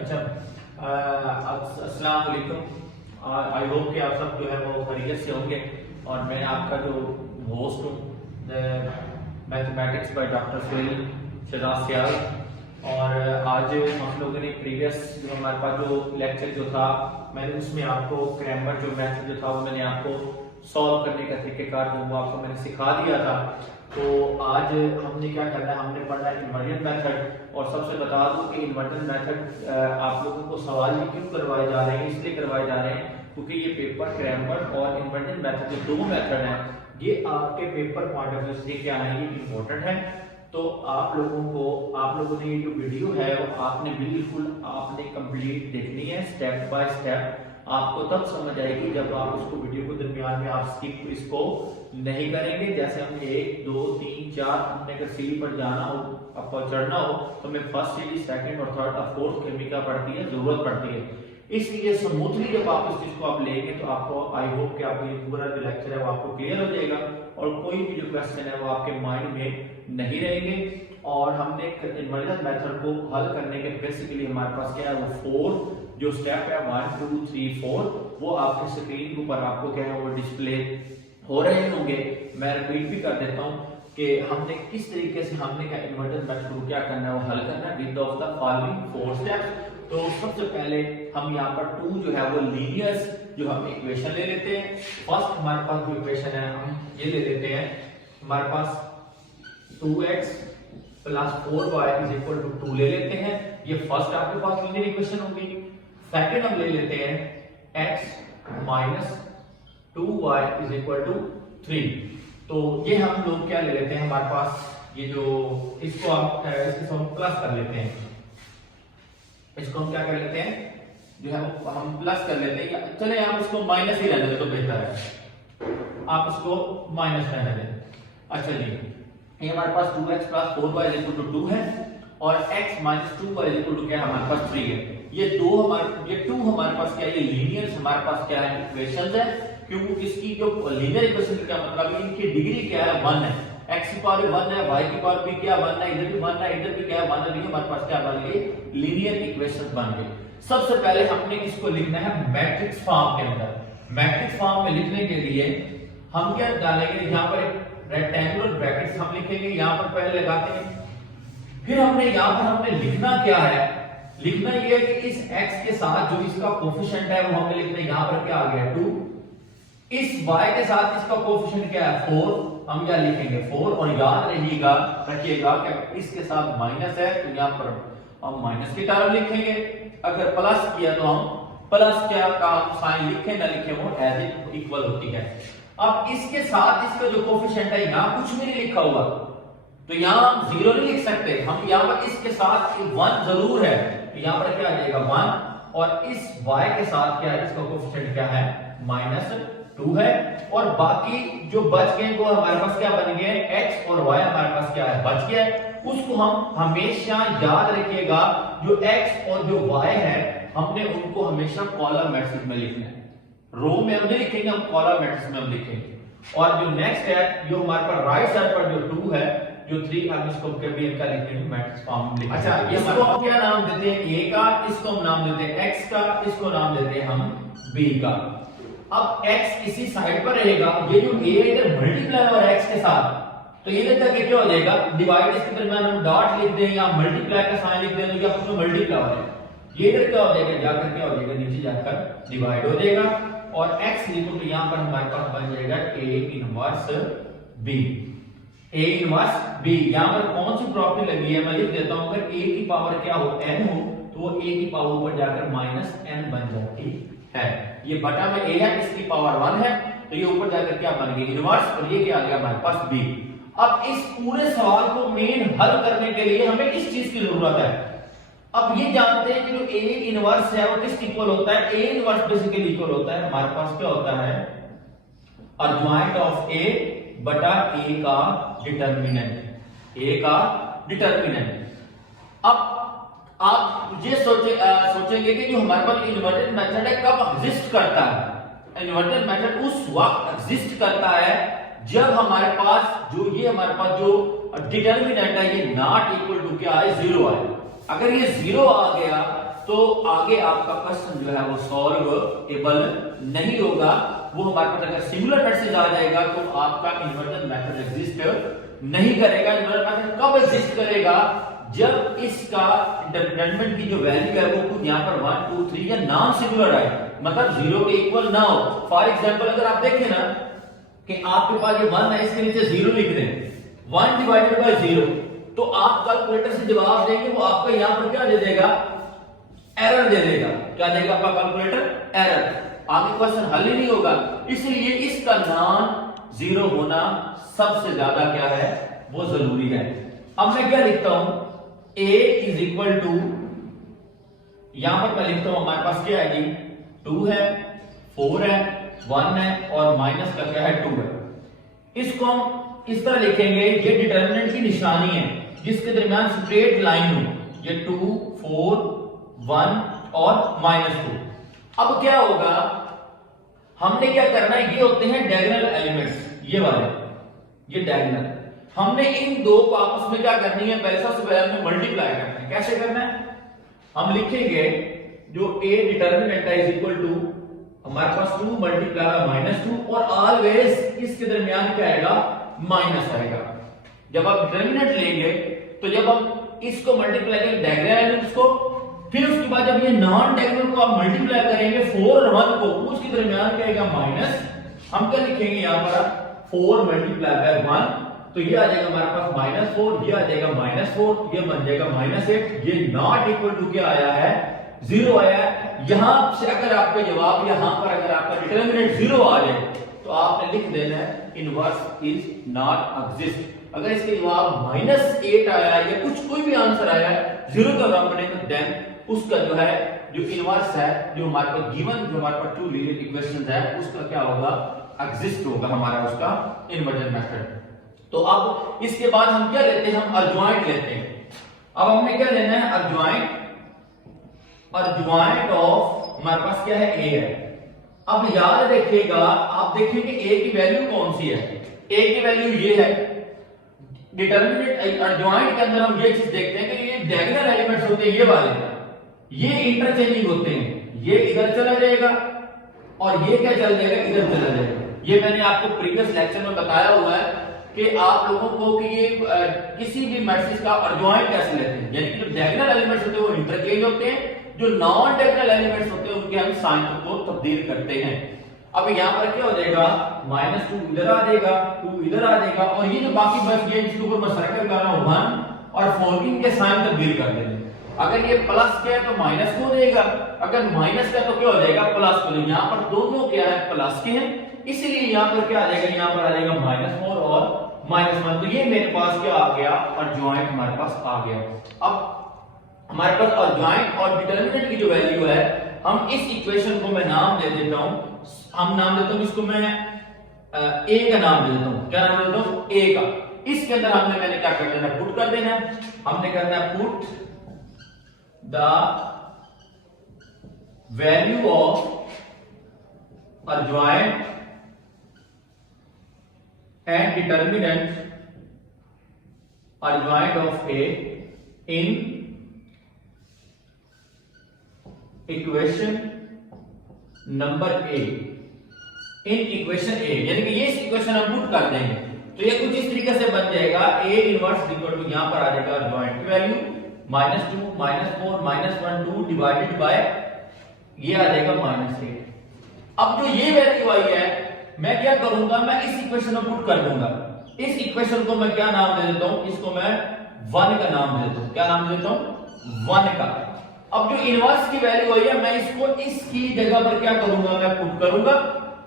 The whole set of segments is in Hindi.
अच्छा, अस्सलाम वालेकुम। आई होप कि आप सब जो है वो खैरियत से होंगे और मैं आपका जो होस्ट हूँ mathematics by doctor Suhail Shahzad Sial. और आज हम लोगों ने प्रीवियस जो हमारे पास जो लेक्चर जो था मैंने उसमें आपको क्रैमर जो मैथड जो था वो मैंने आपको सॉल्व करने का तरीकेकार जो वो आपको मैंने सिखा दिया था। तो आज हमने क्या करना है, हमने पढ़ना है इन्वर्जन मेथड। और सबसे बता दूं कि इन्वर्जन मेथड आप लोगों को सवाल ये क्यों करवाए जा रहे हैं, इसलिए करवाए जा रहे हैं क्योंकि ये पेपर क्रैमर और इन्वर्जन मेथड जो दो मेथड हैं ये आपके पेपर पॉइंट ऑफ व्यू से क्या है, ये इम्पोर्टेंट है। तो आप लोगों ने ये जो वीडियो है वो आपने बिल्कुल कंप्लीट देखनी है, स्टेप बाय स्टेप। आपको तब समझ आएगी जब आप उसको वीडियो को दरमियान में आप स्किप इसको नहीं करेंगे। जैसे हम 1 2 3 4 हमने अगर सीढ़ी पर जाना हो, आपको चढ़ना हो तो हमें फर्स्ट सीढ़ी, सेकंड और थर्ड और फोर्थ करने का पड़ती है, जरूरत पड़ती है। इसलिए स्मूथली जब आप इस चीज को आप लेंगे तो आपको आई होप कि आपको ये पूरा जो लेक्चर है वो आपको क्लियर हो जाएगा और कोई भी जो क्वेश्चन है वो आपके माइंड में नहीं रहेंगे। और हमने इन्वर्जन मेथड को हल करने के बेसिकली हमारे पास क्या है, वो 4 जो स्टेप है 1 2 3 4 वो आपके स्क्रीन के ऊपर आपको क्या है वो डिस्प्ले हो रहे होंगे। मैं रिपीट भी कर देता हूं कि हमने किस तरीके से हमने क्या इन्वर्जन मेथड को क्या करना है वो हल करना है with of the following 4 steps. तो सबसे पहले हम यहाँ पर 2 जो है वो लीनियर्स जो हम इक्वेशन ले लेते हैं। फर्स्ट हमारे पास जो इक्वेशन है हम ये ले लेते हैं, हमारे पास 2x plus 4y is equal to 2 ले लेते हैं। ये फर्स्ट आपके पास लीनियर इक्वेशन होगी। सेकंड हम ले लेते हैं x minus 2y is equal to 3। तो ये हम लोग क्या ले लेते हैं, हमारे पास ये जो इसको हम प्लस कर लेते हैं, इसको हम क्या कर लेते हैं जो है हम प्लस कर लेते हैं। चले आप इसको माइनस ही रहने दें तो बेहतर है, आप इसको माइनस रहने दें। अच्छा जी, ये हमारे पास 2x plus 4y is equal to 2 है और x minus 2y is equal to क्या है हमारे पास 3 है। ये 2 हमारे पास क्या है, ये लीनियर हमारे पास क्या है इक्वेशंस है। क्योंकि इसकी जो लीनियर इक्वेशन का क्या मतलब है, इनकी डिग्री क्या है 1 है, x की पावर 1 है, y की पावर भी क्या 1 है, इधर भी 1 है, इधर भी क्या है 1 है। ये हमारे पास क्या बन गई, लीनियर इक्वेशन बन गई। सबसे पहले हमने इसको लिखना है मैट्रिक्स फॉर्म के अंदर। मैट्रिक्स फॉर्म में लिखने के लिए हम क्या डालेंगे, यहाँ पर एक रेक्टेंगुलर ब्रैकेट्स हम लिखेंगे, यहाँ पर पहले लगाते हैं। फिर हमने यहाँ पर हमने लिखना क्या है, लिखना ये है कि इस x के साथ जो इसका कोफिशिएंट है वो हमने लिखना है, यहाँ पर क्या आ गया 2। इस y के साथ इसका कोफिशिएंट क्या है 4, हम क्या लिखेंगे 4। और याद रखिएगा कि इसके साथ माइनस है तो यहाँ पर हम माइनस की तरफ लिखेंगे। अगर प्लस किया तो हम प्लस क्या का साइन लिखें ना लिखें वो एज इट इक्वल होती है। अब इसके साथ इसका जो कोफिशिएंट है यहाँ कुछ भी नहीं लिखा हुआ तो यहाँ हम 0 नहीं लिख सकते, हम यहाँ पर इसके साथ 1 जरूर है तो यहाँ पर क्या आ जाएगा 1। और इस y के साथ क्या है, इसका कोफिशिएंट क्या है -2 है। और बाकी जो बच गए वो हमारे पास क्या बन गए, x और y हमारे पास क्या है बच गया है। उसको हम हमेशा याद रखिएगा, जो x और जो y है हमने उनको हमेशा कॉलम मैट्रिक्स में लिखना है, रो में हम नहीं लिखेंगे, हम कॉलम मैट्रिक्स में हम लिखेंगे। और जो नेक्स्ट है जो हमारे पास राइट साइड पर जो 2 है जो 3, हम इसको कभी इनका लिखेंगे मैट्रिक्स फॉर्म में लिखेंगे। अच्छा, इसको हम क्या नाम देते हैं a का, इसको हम नाम देते हैं x का, इसको नाम देते हैं हम b का। अब x इसी साइड पर रहेगा, ये जो a इधर मल्टीप्लाई हो रहा है x के साथ तो ये इधर जाके क्या हो जाएगा, डिवाइड इसके दरमियान हम डॉट लिख दें या मल्टीप्लाई का साइन लिख दें तो क्या कुछ मल्टीप्लाई हो जाएगा, ये इधर क्या हो जाएगा जाकर क्या हो जाएगा नीचे जाकर डिवाइड हो जाएगा। और x लिखो तो यहां पर हमारे पास बन जाएगा a inverse b। a inverse b यहां पर कौन सी प्रॉपर्टी लगी है मैं लिख देता हूं, अगर a की पावर क्या हो n हो तो वो a की पावर ऊपर जाकर -n बन जाती है। ये बटा में a है, इसकी पावर 1 है तो ये ऊपर जाकर क्या बन गई इनवर्स, और ये क्या आ गया हमारे पास b। अब इस पूरे सवाल को मेन हल करने के लिए हमें इस चीज की जरूरत है। अब ये जानते हैं कि जो a इनवर्स है वो किस इक्वल होता है, a इनवर्स बेसिकली इक्वल होता है हमारे पास क्या होता है अर्धमाइंट ऑफ a बटा a का डिटरमिनेंट, a का डिटरमिनेंट। अब आप ये सोचेंगे कि जो हमारे पास इन्वर्टेड मेथड है कब एग्जिस्ट करता है, इन्वर्टेड मेथड उस वक्त एग्जिस्ट करता है जब हमारे पास जो डिटरमिनेंट है ये नॉट इक्वल टू क्या है 0 है। अगर ये 0 आ गया तो तो आगे आपका क्वेश्चन जो है वो सॉल्वेबल नहीं होगा। वो हमारे पास अगर सिंगुलर मैसेज आ जाएगा तो आपका इन्वर्जन मेथड एग्जिस्ट नहीं करेगा। इन्वर्जन मेथड कब एग्जिस्ट करेगा? जब इसका डिटरमिनेंट की जो वैल्यू है वो खुद यहाँ पर 1 2 3 या नॉन सिंगुलर आए, मतलब 0 के इक्वल ना हो। फॉर एग्जांपल अगर आप देखें ना कि आपके पास ये 1 है, इसके नीचे 0 लिख दें, 1 डिवाइडेड बाय 0, तो आप कैलकुलेटर से जवाब देंगे वो आपका यहाँ पर क्या दे देगा? एरर दे देगा। क्या देगा आपका कैलकुलेटर? एरर। आगे क्वेश्चन हल ही नहीं होगा। इसलिए इसका नॉन जीरो होना सबसे ज्यादा क्या है वो जरूरी है। अब मैं क्या लिखता हूं? a इज इक्वल टू, यहां पर मैं लिखता हूं हमारे पास क्या है जी? 2 है, 4 है, 1 है और माइनस का क्या है? 2 है। इसको हम इस तरह लिखेंगे, ये डिटरमिनेंट की निशानी है जिसके दरमियान स्ट्रेट लाइन हो, ये 2 4 1 और -2। अब क्या होगा, हमने क्या करना है, ये होते हैं डायगोनल एलिमेंट्स, ये वाले, ये डायगोनल। हमने इन दो को आपस में क्या करनी है? पहले सबसे पहले हमें मल्टीप्लाई करना है। कैसे करना है? हम लिखेंगे जो a डिटरमिनेंट है इज इक्वल टू हमारे पास 2 मल्टीप्लाई बाय -2 और ऑलवेज इसके दरमियान क्या आएगा? माइनस आएगा। जब आप डिटरमिनेंट लेंगे तो जब हम इसको मल्टीप्लाई करेंगे डायगोनल एलिमेंट्स को, फिर उसके बाद जब ये नॉन डायगोनल को आप मल्टीप्लाई करेंगे 4 और 1 को, उसके दरमियान क्या आएगा? माइनस। हम क्या लिखेंगे यहां पर? 4 मल्टीप्लाई बाय 1, तो ये आ जाएगा हमारे पास -4, ये आ जाएगा -4, ये बन जाएगा -8। ये नॉट इक्वल टू क्या आया है? 0 आया है। यहां से अगर आपका जवाब यहां पर अगर आपका डिटरमिनेंट 0 आ जाए तो आपने लिख देना है इनवर्स इज नॉट एग्जिस्ट। अगर इसके जवाब -8 आया है या कुछ कोई भी आंसर आया है 0 का बराबर नहीं, तो देन उसका जो है जो इनवर्स है, जो हमारे पास गिवन जो हमारे पास 2 लीनियर इक्वेशंस है, उसका क्या होगा? एग्जिस्ट होगा हमारा उसका इन्वर्जन मेथड। तो अब इसके बाद हम क्या लेते हैं? हम अर्जुआइंट लेते हैं। अब हमने क्या लेना है? अर्जुआइंट। अर्जुआइंट ऑफ हमारे पास क्या है? a है। अब याद रखिएगा, आप देखेंगे a की वैल्यू कौन सी है? a की वैल्यू ये है। डिटरमिनेंट अर्जुआइंट के अंदर हम ये चीज देखते हैं कि ये डायगोनल एलिमेंट्स होते हैं, ये वाले, ये इंटरचेंजिंग होते हैं। ये इधर चला जाएगा और ये क्या चल जाएगा? इधर चला जाएगा। ये मैंने आपको प्रीवियस लेक्चर में बताया हुआ है कि आप लोगों को कि ये किसी भी मैट्रिक्स का अर्जुआइंट कैसे लेते हैं, यानी कि जो डायगोनल एलिमेंट्स होते हैं वो इंटरचेंज होते हैं, जो नॉन डायगोनल एलिमेंट्स होते हैं उनके हम साइन को तब्दील करते हैं। अब यहां पर क्या हो जाएगा? -2 इधर आ जाएगा, 2 इधर आ जाएगा और ये जो बाकी बच गया जिसके ऊपर मैं सर्कल कर रहा हूं 1 और 14 के साइन तब्दील कर देंगे। अगर ये प्लस के है तो माइनस हो जाएगा, अगर माइनस का तो क्या हो जाएगा? प्लस हो जाएगा। यहां पर दोनों क्या है? प्लस के हैं, इसलिए यहां पर क्या आ जाएगा? यहां पर आ जाएगा -4 और -1। तो ये मेरे पास क्या आ गया? अर्जुआइंट हमारे पास आ गया। अब हमारे पास अर्जुआइंट और डिटरमिनेंट की जो वैल्यू है, हम इस इक्वेशन को मैं नाम दे देता हूं, हम नाम देता हूं इसको मैं a का नाम दे देता हूं। क्या नाम देता हूं? a का। इसके अंदर मैंने क्या कर देना? पुट कर देना है। हमने करना है put the value of adjoint and determinant adjoint of A in equation number A, in equation A, यानी कि ये इस इक्वेशन हम पुट कर देंगे तो ये कुछ इस तरीके से बन जाएगा A इनवर्स इक्वल टू, यहां पर आ जाएगा अर्जुआइंट की वैल्यू -2 -4 -1 2 डिवाइडेड बाय ये आ जाएगा -8। अब जो ये वैल्यू आई है मैं क्या करूंगा? मैं इस इक्वेशन में पुट कर दूंगा। इस इक्वेशन को मैं क्या नाम दे देता हूं? इसको मैं 1 का नाम दे देता हूं। क्या नाम दे देता हूं? 1 का। अब जो इनवर्स की वैल्यू आई है मैं इसको इसकी जगह पर क्या करूंगा? मैं पुट करूंगा,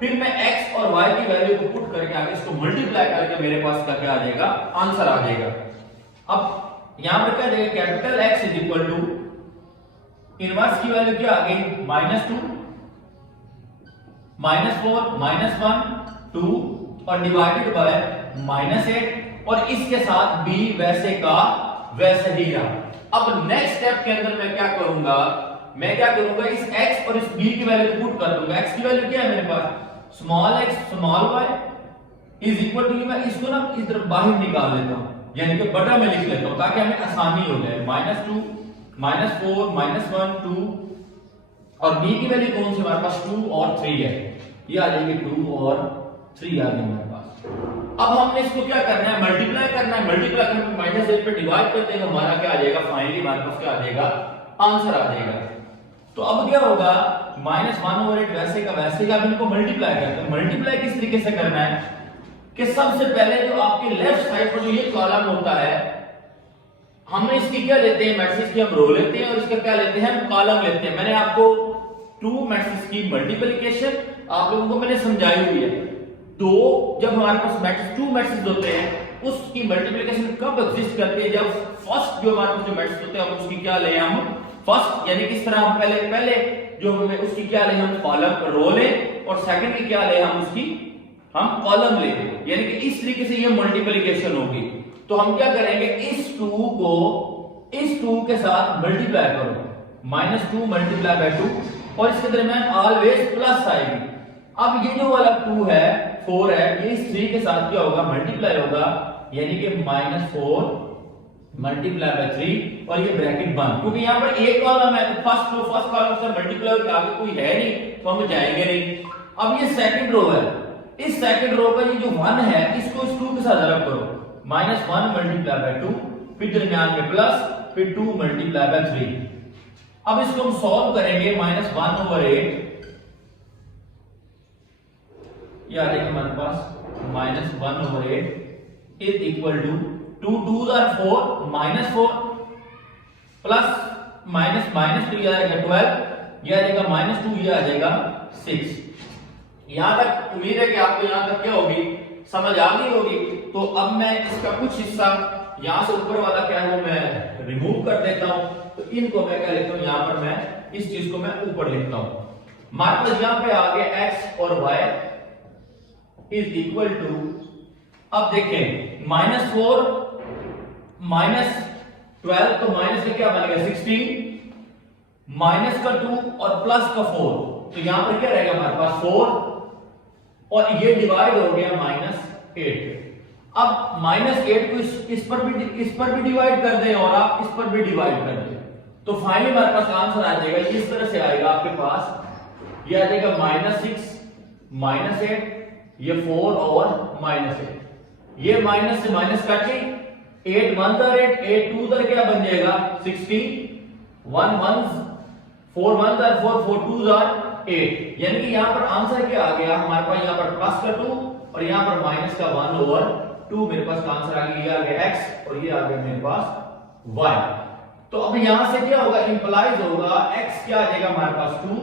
फिर मैं x और y की वैल्यू को पुट करके आगे इसको मल्टीप्लाई करके मेरे पास का क्या आ जाएगा? आंसर आ जाएगा। अब यहां पर क्या जाएगा? Capital X is equal to inverse की वैल्यू क्या आ गई? -2 -4 -1 2 और डिवाइडेड बाय -8 और इसके साथ b वैसे का वैसे ही रहा। अब नेक्स्ट स्टेप के अंदर मैं क्या करूंगा? मैं क्या करूंगा? इस x और इस b की वैल्यू को पुट कर दूंगा। x की वैल्यू क्या है मेरे पास? Small x small y is equal to, मैं इसको ना इस तरफ बाहर निकाल लेता हूं, यानी कि बटा में लिख लेता हूं ताकि हमें आसानी हो जाए। -2 -4 -1 2 और b की वैल्यू कौन सी हमारे पास 2 और 3 है, ये आ जाएगी 2 और 3 आ गई हमारे पास। अब हमने इसको क्या करना है, मल्टीप्लाई करना है। मल्टीप्लाई करके -8 पे डिवाइड करते हैं, हमारा क्या आ जाएगा, फाइनली हमारे पास क्या आ जाएगा, आंसर आ जाएगा। तो अब क्या होगा, -1/8 वैसे का वैसे का, अब इनको मल्टीप्लाई करते हैं। मल्टीप्लाई किस तरीके से करना है कि सबसे पहले जो आपके लेफ्ट साइड पर जो ये कॉलम होता है, हमने इसकी क्या लेते हैं, मैट्रिक्स की हम रो लेते हैं और इसका क्या लेते हैं, हम कॉलम लेते हैं। मैंने आपको 2 मैट्रिक्स की मल्टीप्लिकेशन आप लोगों को मैंने समझाई हुई है। तो जब हमारे पास मैट्रिक्स 2 मैट्रिक्स होते हैं, उसकी मल्टीप्लिकेशन कब एग्जिस्ट करती है, जब फर्स्ट जो हमारे पास जो मैट्रिक्स होते हैं हम उसकी क्या लें, हम फर्स्ट यानी किस तरह हम पहले जो हमें उसकी क्या लें, हम कॉलम रो लें और सेकंड की क्या लें, हम उसकी हम कॉलम लें, यानी कि इस तरीके से ये मल्टीप्लिकेशन होगी। तो हम क्या करेंगे, इस 2 को इस 2 के साथ मल्टीप्लाई करो, -2 मल्टीप्लाई बाय 2 और इसके दरमियान ऑलवेज प्लस आएगी। अब ये जो वाला 2 है 4 है, ये इस 3 के साथ क्या होगा, मल्टीप्लाई होगा, यानी कि -4 मल्टीप्लाई बाय 3 और ये ब्रैकेट बंद, क्योंकि यहां पर एक कॉलम है तो फर्स्ट कॉलम से मल्टीप्लाई होकर आगे कोई है नहीं तो हम जाएंगे नहीं। अब ये सेकंड रो है, इस सेकंड रो का ये जो 1 है इसको इस 2 के साथ अलग करो, -1 मल्टीप्लाई बाय 2 फिर दरमियान में प्लस फिर 2 मल्टीप्लाई बाय 3। अब इसको हम सॉल्व करेंगे, -1/8 ये आ जाएगा हमारे पास -1/8 is equal to 2 2s are 4 -4 plus -2 ये आ जाएगा 12, ये आ जाएगा -2 ये आ जाएगा 6। यहां तक उम्मीद है कि आपको यहां तक क्या होगी, समझ आ गई होगी। तो अब मैं इसका कुछ हिस्सा यहां से ऊपर वाला क्या है वो मैं रिमूव कर देता हूं। तो इनको मैं क्या लिखता हूं, यहां पर मैं इस चीज को मैं ऊपर लिखता हूं। हमारे पास यहां पे आ गया x और y इज इक्वल टू, अब देखें -4 -12 तो माइनस का क्या बनेगा 16, माइनस का 2 और प्लस का 4, तो यहां पर क्या रहेगा हमारे पास 4 और ये डिवाइड हो गया -8। अब -8 को इस पर भी डिवाइड कर दें और आप इस पर भी डिवाइड कर दें, तो फाइनली हमारे पास आंसर आ जाएगा इस तरह से आएगा आपके पास, ये आ जाएगा -6 -8 ये 4 और -8, ये माइनस से माइनस काटे 8 1 8 8 2 दर क्या बन जाएगा 16, 1 1 4 1 4 4 2 8, यानी कि यहां पर आंसर क्या आ गया हमारे पास, यहां पर प्लस का 2 और यहां पर माइनस का 1/2 मेरे पास आंसर आ गया, ये आ गया x और ये आ गया मेरे पास y। तो अब यहां से क्या होगा, इंप्लाइज होगा x क्या आ जाएगा हमारे पास 2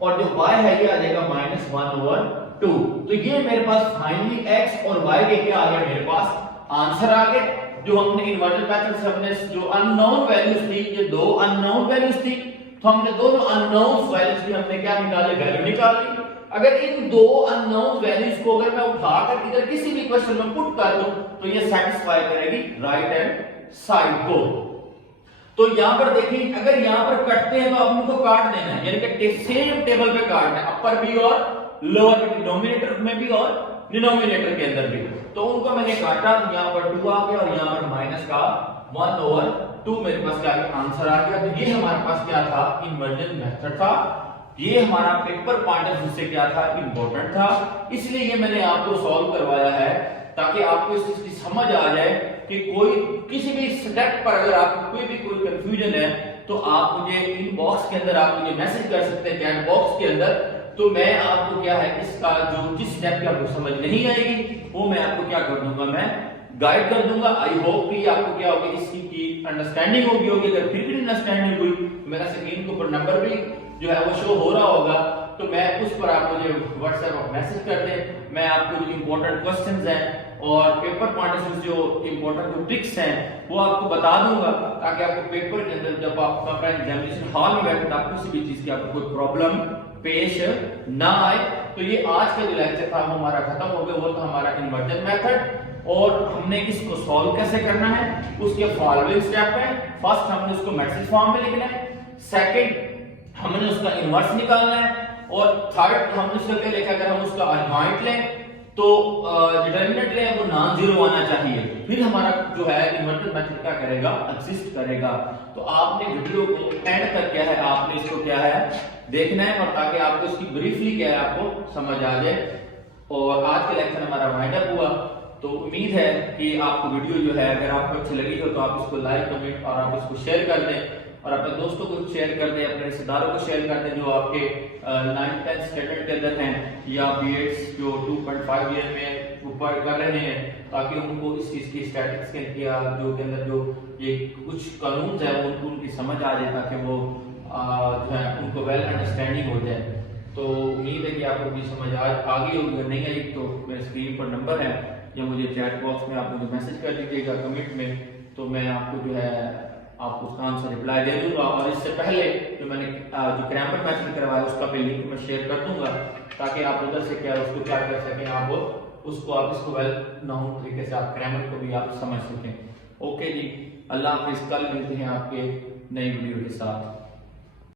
और जो y है ये आ जाएगा -1/2। तो ये मेरे पास फाइनली x और y के क्या आ गया, मेरे पास आंसर आ गए। जो हमने इन्वर्टेड मेथड से हमने जो अननोन वैल्यूज थी, ये 2 अननोन वैल्यूज थी, तो हमने दोनों अननोन वैल्यूज की हमने क्या निकाले, वैल्यू निकाली। अगर इन 2 अननोन वैल्यूज को अगर मैं उठाकर इधर किसी भी क्वेश्चन में पुट कर दूं तो ये सेटिस्फाई करेगी राइट हैंड साइड को। तो यहां पर देखिए, अगर यहां पर कटते हैं तो अब उनको काट देना है, यानी कि सेम टेबल पे काटना है, अपर भी और लोअर में, डिनोमिनेटर में भी और डिनोमिनेटर के अंदर भी। तो उनको मैंने काटा, यहां पर 2 आ गया और यहां पर माइनस का 1/2 मेरे पास क्या आंसर आ गया। तो ये हमारे पास क्या था, इन्वर्जन मेथड था, ये हमारा पेपर पॉइंट ऑफ व्यू से क्या था, इंपॉर्टेंट था, इसलिए ये मैंने आपको सॉल्व करवाया है ताकि आपको इस चीज की समझ आ जाए कि कोई किसी भी स्टेप पर अगर आपको कोई कंफ्यूजन है तो आप मुझे इनबॉक्स के अंदर आप मुझे मैसेज कर सकते हैं, चैट बॉक्स के अंदर। तो मैं आपको क्या है इसका जो जिस स्टेप की आपको समझ नहीं आएगी वो मैं आपको क्या कर दूंगा, मैं गाइड कर दूंगा। आई होप कि आपको क्या होगी, इसकी की अंडरस्टैंडिंग होगी। अगर फिर भी अंडरस्टैंडिंग हुई तो मेरा स्क्रीन के ऊपर नंबर भी जो है वो शो हो रहा होगा, तो मैं उस पर आप मुझे व्हाट्सएप पर मैसेज कर दें। मैं आपको जो इंपॉर्टेंट क्वेश्चंस हैं और पेपर पॉइंट ऑफ व्यू जो इंपॉर्टेंट जो ट्रिक्स हैं वो आपको बता दूंगा, ताकि आपको पेपर के अंदर जब आप अपना एग्जामिनेशन हॉल में बैठे तो आप किसी भी चीज की आपको कोई प्रॉब्लम पेश ना आए। तो ये आज का जो लेक्चर था हमारा खत्म हो गया, वो था हमारा इन्वर्जन मेथड और हमने इसको सॉल्व कैसे करना है उसके फॉलोइंग स्टेप है। फर्स्ट हमने उसको मैट्रिक्स फॉर्म में लिखना है, सेकंड हमने उसका इनवर्स निकालना है और थर्ड हमने उसका क्या लिखा, अगर हम उसका अर्गुमेंट लें तो डिटर्मिनेंट है वो नॉन जीरो आना चाहिए, फिर हमारा जो है इन्वर्टेड मेथड क्या करेगा, एग्जिस्ट करेगा। तो आपने वीडियो को एंड तक क्या है, आपने इसको क्या है देखना है, और ताकि आपको इसकी ब्रीफली क्या है आपको समझ आ जाए। और आज का लेक्चर हमारा वाइंड अप हुआ, तो उम्मीद है कि आपको वीडियो जो है अगर आपको अच्छी लगी हो तो आप इसको लाइक कमेंट और आप इसको शेयर कर दें, और अपने दोस्तों को शेयर कर दें, अपने रिश्तेदारों को शेयर कर दें जो आपके 9th 10th स्टैंडर्ड के अंदर हैं या बीएड्स जो 2.5 ईयर में ऊपर कर रहे हैं, ताकि उनको इस चीज की स्टैटिस्टिक्स के जो के अंदर जो ये कुछ कानून है वो उनकी समझ आ जाए, ताकि वो जो है उनको वेल अंडरस्टैंडिंग हो जाए। तो उम्मीद है कि आपको भी समझ आ गई होगी, अगर नहीं आई तो मेरे स्क्रीन पर नंबर है या मुझे चैट बॉक्स में आप मुझे मैसेज कर दीजिएगा कमेंट में, तो मैं आपको जो है आपको उसका आंसर रिप्लाई दे दूंगा। और इससे पहले जो मैंने जो ग्रामर मैथड करवाया उसका भी लिंक मैं शेयर कर दूंगा, ताकि आप उधर से क्या उसको क्या कर सकें, आप उसको आप इसको वेल नाउन तरीके से आप ग्रामर को भी आप समझ सकें। ओके जी, अल्लाह हाफिज़, कल मिलते हैं आपके नई वीडियो के साथ।